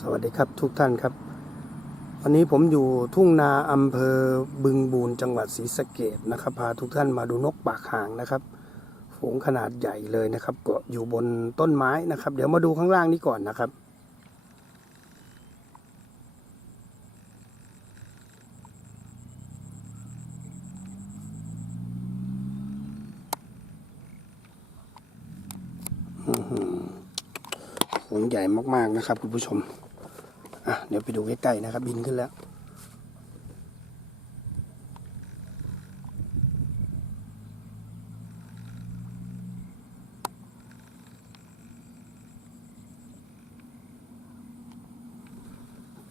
สวัสดีครับทุกท่านครับ วันนี้ผมอยู่ทุ่งนาอำเภอบึงบูนจังหวัดศรีสะเกดนะครับ พาทุกท่านมาดูนกปากหางนะครับ ฝูงขนาดใหญ่เลยนะครับเกาะอยู่บนต้นไม้นะครับ เดี๋ยวมาดูข้างล่างนี้ก่อนนะครับฝู งใหญ่มากๆนะครับคุณผู้ชมอะเดี๋ยวไปดูใกล้ๆนะครับ บินขึ้นแล้ว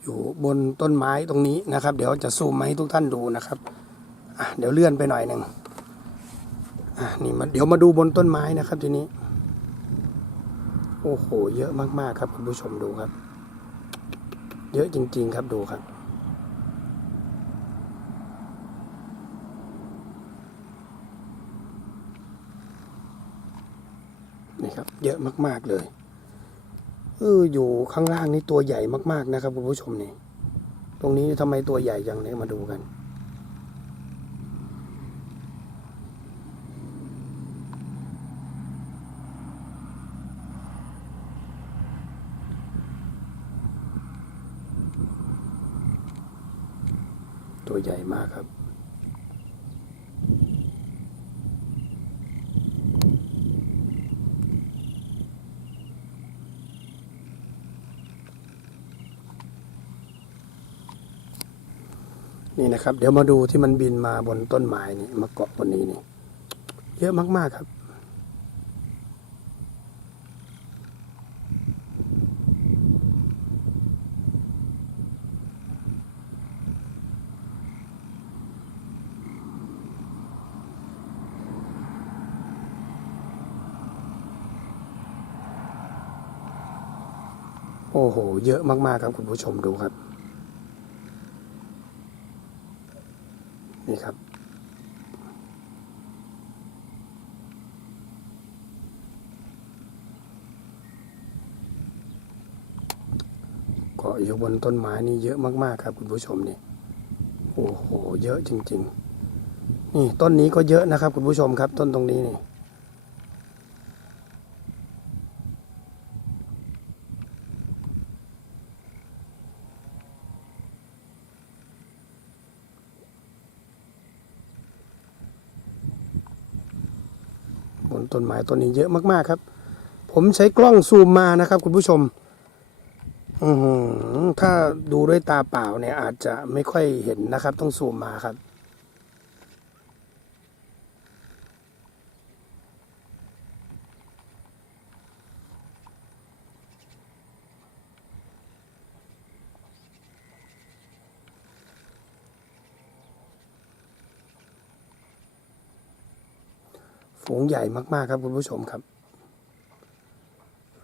อยู่บนต้นไม้ตรงนี้นะครับ เดี๋ยวจะซูมมาให้ทุกท่านดูนะครับอะเดี๋ยวเลื่อนไปหน่อยหนึ่งอะนี่มาเดี๋ยวมาดูบนต้นไม้นะครับทีนี้ โอ้โห เยอะมากๆครับคุณผู้ชมดูครับ เยอะจริง ๆ ครับดูครับ นี่ครับ เยอะมาก ๆเลยเอออยู่ข้างล่างนี่ตัวใหญ่มากๆนะครับคุณผู้ชมนี่ ตรงนี้ทำไมตัวใหญ่อย่างนี้มาดูกัน ตัวใหญ่มากครับ นี่นะครับ เดี๋ยวมาดูที่มันบินมาบนต้นไม้นี่มาเกาะบนนี้นี่ เยอะมากๆครับ โอ้โห เยอะมากๆครับคุณผู้ชมดูครับ นี่ครับเกาะอยู่บนต้นไม้นี่เยอะมากๆครับคุณผู้ชมนี่โอ้โห เยอะจริง ๆ นี่ต้นนี้ก็เยอะนะครับคุณผู้ชมครับ ต้นตรงนี้นี่ ต้นไม้ต้นนี้เยอะมากๆครับ ผมใช้กล้องซูมมานะครับ คุณผู้ชมอืถ้าดูด้วยตาเปล่าเนี่ยอาจจะไม่ค่อยเห็นนะครับ ต้องซูมมาครับ ฝูงใหญ่มากๆครับคุณผู้ชมครับ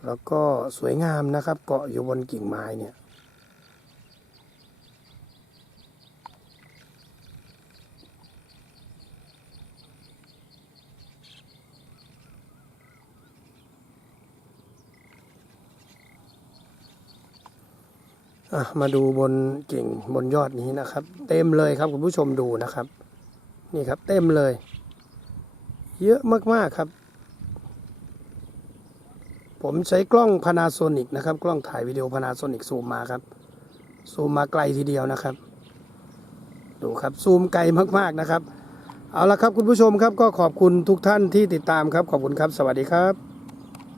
แล้วก็สวยงามนะครับ เกาะอยู่บนกิ่งไม้เนี่ยมาดูบนกิ่งบนยอดนี้นะครับ เต็มเลยครับคุณผู้ชมดูนะครับ นี่ครับเต็มเลย เยอะมาก ๆ ครับ ผมใช้กล้อง Panasonic นะครับ กล้องถ่ายวิดีโอ Panasonic ซูมมาครับ ซูมมาไกลทีเดียวนะครับ ดูครับ ซูมไกลมากๆนะครับ เอาละครับคุณผู้ชมครับก็ขอบคุณทุกท่านที่ติดตามครับ ขอบคุณครับ สวัสดีครับ